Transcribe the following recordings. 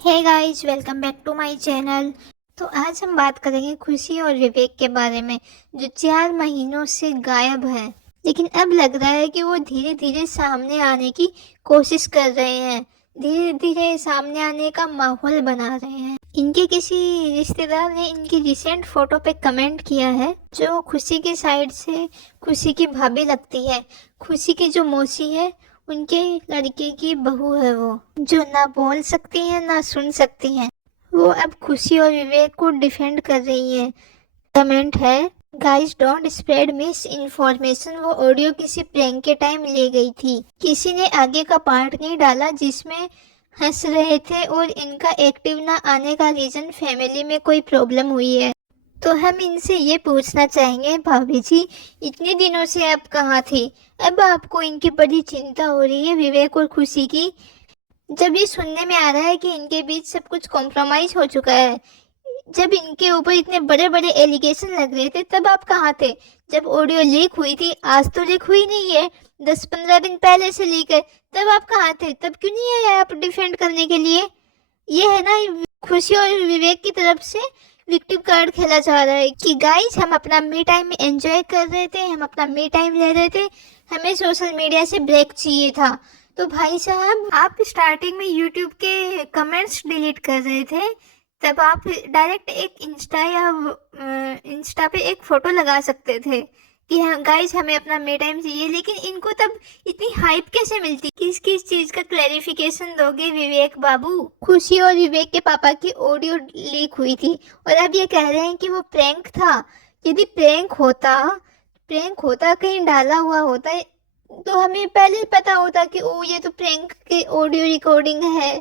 Hey guys, welcome back to my channel. तो आज हम बात करेंगे खुशी और विवेक के बारे में, जो 4 महीनों से गायब हैं। लेकिन अब लग रहा है कि वो धीरे धीरे सामने आने की कोशिश कर रहे हैं, धीरे धीरे सामने आने का माहौल बना रहे हैं। इनके किसी रिश्तेदार ने इनकी रिसेंट फोटो पे कमेंट किया है, जो खुशी की साइड से खुशी की भाभी लगती है। खुशी की जो मौसी है, उनके लड़के की बहू है वो, जो ना बोल सकती है ना सुन सकती है। वो अब खुशी और विवेक को डिफेंड कर रही है। कमेंट है, guys don't spread miss information. वो ऑडियो किसी प्रैंक के टाइम ले गई थी। किसी ने आगे का पार्ट नहीं डाला जिसमें हंस रहे थे, और इनका एक्टिव ना आने का रीजन फैमिली में कोई प्रॉब्लम हुई है। तो हम इनसे ये पूछना चाहेंगे, भाभी जी इतने दिनों से आप कहाँ थी? अब आपको इनकी बड़ी चिंता हो रही है विवेक और खुशी की। जब ये सुनने में आ रहा है कि इनके बीच सब कुछ कॉम्प्रोमाइज हो चुका है, जब इनके ऊपर इतने बड़े बड़े एलिगेशन लग रहे थे, तब आप कहाँ थे? जब ऑडियो लीक हुई थी, आज तो लीक हुई नहीं है, 10-15 दिन पहले से लीक है, तब आप कहाँ थे? तब क्यों नहीं आए आप डिफेंड करने के लिए? ये है ना, खुशी और विवेक की तरफ से विक्टिम कार्ड खेला जा रहा है कि गाइस हम अपना मी टाइम एंजॉय कर रहे थे, हम अपना मी टाइम ले रहे थे, हमें सोशल मीडिया से ब्रेक चाहिए था। तो भाई साहब, आप स्टार्टिंग में यूट्यूब के कमेंट्स डिलीट कर रहे थे, तब आप डायरेक्ट एक इंस्टा पे एक फोटो लगा सकते थे कि हाँ गाइस हमें अपना मी टाइम चाहिए। लेकिन इनको तब इतनी हाइप कैसे मिलती? किस किस चीज का क्लैरिफिकेशन दोगे विवेक बाबू? खुशी और विवेक के पापा की ऑडियो लीक हुई थी, और अब ये कह रहे हैं कि वो प्रैंक था। यदि प्रैंक होता कहीं डाला हुआ होता है, तो हमें पहले पता होता कि ओ ये तो प्रैंक की ऑडियो रिकॉर्डिंग है।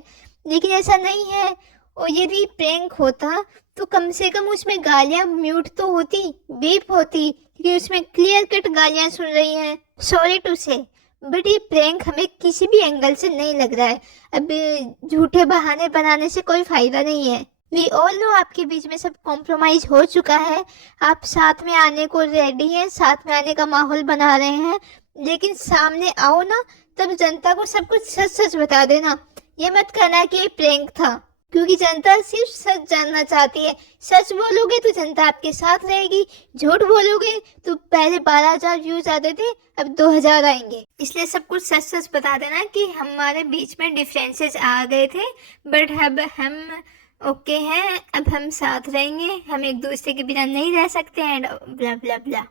लेकिन ऐसा नहीं है। और यदि प्रैंक होता तो कम से कम उसमें गालियां म्यूट तो होती, बीप होती, क्योंकि उसमें क्लियर कट गालियां सुन रही हैं। सॉरी टू से, बट ये प्रैंक हमें किसी भी एंगल से नहीं लग रहा है। अब झूठे बहाने बनाने से कोई फायदा नहीं है। वी ऑल नो आपके बीच में सब कॉम्प्रोमाइज हो चुका है। आप साथ में आने को रेडी हैं, साथ में आने का माहौल बना रहे हैं। लेकिन सामने आओ ना, तब जनता को सब कुछ सच सच बता देना। ये मत कहना कि ये प्रैंक था, क्योंकि जनता सिर्फ सच जानना चाहती है। सच बोलोगे तो जनता आपके साथ रहेगी, झूठ बोलोगे तो पहले 12,000 व्यूज आते थे, अब 2,000 आएंगे। इसलिए सब कुछ सच सच बता देना कि हमारे बीच में डिफरेंसेस आ गए थे, बट अब हम ओके हैं, अब हम साथ रहेंगे, हम एक दूसरे के बिना नहीं रह सकते and blah blah blah.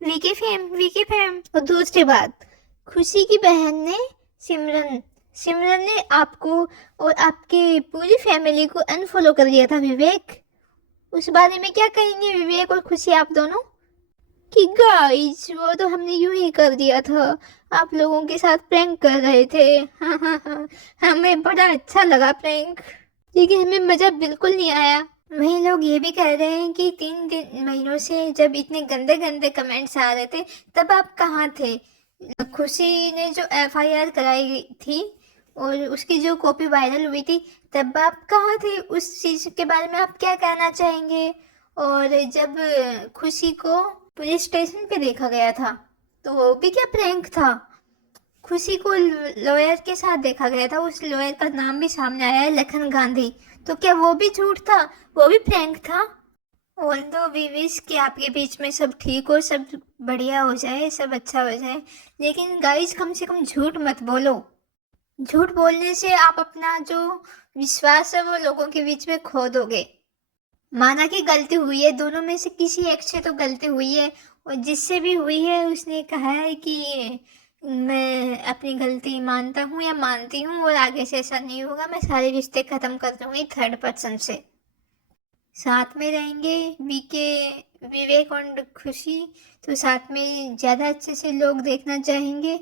VK fame. और दूसरी बात, खुशी की बहन ने, सिमरन सिमरन ने आपको और आपके पूरी फैमिली को अनफॉलो कर दिया था विवेक। उस बारे में क्या कहेंगे विवेक और खुशी, आप दोनों? कि गाइस वो तो हमने यूं ही कर दिया था, आप लोगों के साथ प्रैंक कर रहे थे। हाँ हाँ हाँ, हमें बड़ा अच्छा लगा प्रैंक, लेकिन हमें मजा बिल्कुल नहीं आया। वही लोग ये भी कह रहे हैं कि 3 महीनों से जब इतने गंदे गंदे कमेंट्स आ रहे थे, तब आप कहाँ थे? खुशी ने जो एफआईआर कराई थी और उसकी जो कॉपी वायरल हुई थी, तब आप कहाँ थे? उस चीज के बारे में आप क्या कहना चाहेंगे? और जब खुशी को पुलिस स्टेशन पे देखा गया था, तो वो भी क्या प्रैंक था? खुशी को लॉयर के साथ देखा गया था, उस लॉयर का नाम भी सामने आया है, लखन गांधी। तो क्या वो भी झूठ था? वो भी प्रैंक था? ऑल्दो वी विश कि आपके बीच में सब ठीक हो, सब बढ़िया हो जाए, सब अच्छा हो जाए। लेकिन गाइस कम से कम झूठ मत बोलो। झूठ बोलने से आप अपना जो विश्वास है वो लोगों के बीच में खो दोगे। माना कि गलती हुई है, दोनों में से किसी एक से तो गलती हुई है, और जिससे भी हुई है उसने कहा है कि मैं अपनी गलती मानता हूँ या मानती हूँ, और आगे से ऐसा नहीं होगा, मैं सारे रिश्ते खत्म कर दूंगी थर्ड पर्सन से। साथ में रहेंगे वीके, विवेक और खुशी, तो साथ में ज़्यादा अच्छे से लोग देखना चाहेंगे।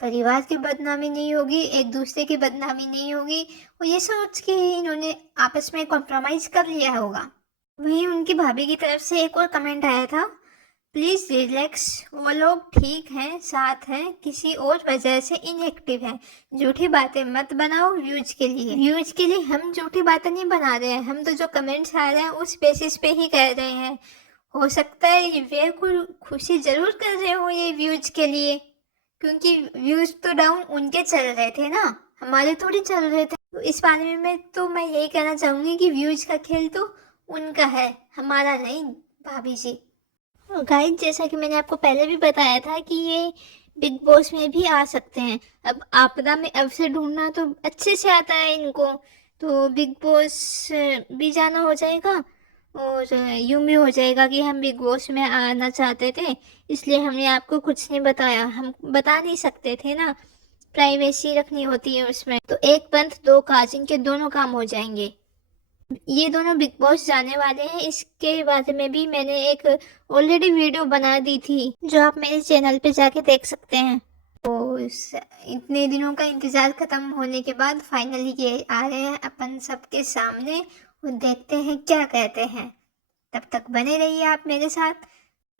परिवार की बदनामी नहीं होगी, एक दूसरे की बदनामी नहीं होगी, और ये सोच के इन्होंने आपस में कॉम्प्रोमाइज़ कर लिया होगा। वहीं उनकी भाभी की तरफ से एक और कमेंट आया था, प्लीज़ रिलैक्स, वो लोग ठीक हैं, साथ हैं, किसी और वजह से इनएक्टिव हैं। झूठी बातें मत बनाओ व्यूज के लिए हम झूठी बातें नहीं बना रहे हैं, हम तो जो कमेंट्स आ रहे हैं उस बेसिस पे ही कह रहे हैं। हो सकता है ये खुशी जरूर कर रहे हो ये व्यूज के लिए, क्योंकि व्यूज तो डाउन उनके चल रहे थे ना, हमारे थोड़ी चल रहे थे। तो इस बारे में मैं यही कहना चाहूँगी कि व्यूज का खेल तो उनका है, हमारा नहीं भाभी जी। गाइस, जैसा कि मैंने आपको पहले भी बताया था कि ये बिग बॉस में भी आ सकते हैं। अब आपदा में अवसर ढूंढना तो अच्छे से आता है इनको, तो बिग बॉस भी जाना हो जाएगा और यूं भी हो जाएगा कि हम बिग बॉस में आना चाहते थे, इसलिए हमने आपको कुछ नहीं बताया। हम बता नहीं सकते थे ना, प्राइवेसी रखनी होती है उसमें। तो एक पंथ दो काज, इनके दोनों काम हो जाएंगे। ये दोनों बिग बॉस जाने वाले हैं, इसके बारे में भी मैंने एक ऑलरेडी वीडियो बना दी थी, जो आप मेरे चैनल पे जाके देख सकते हैं। तो इतने दिनों का इंतजार खत्म होने के बाद फाइनली ये आ रहे हैं अपन सबके सामने, और देखते हैं क्या कहते हैं। तब तक बने रहिए आप मेरे साथ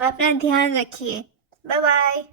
और अपना ध्यान रखिए। Bye bye.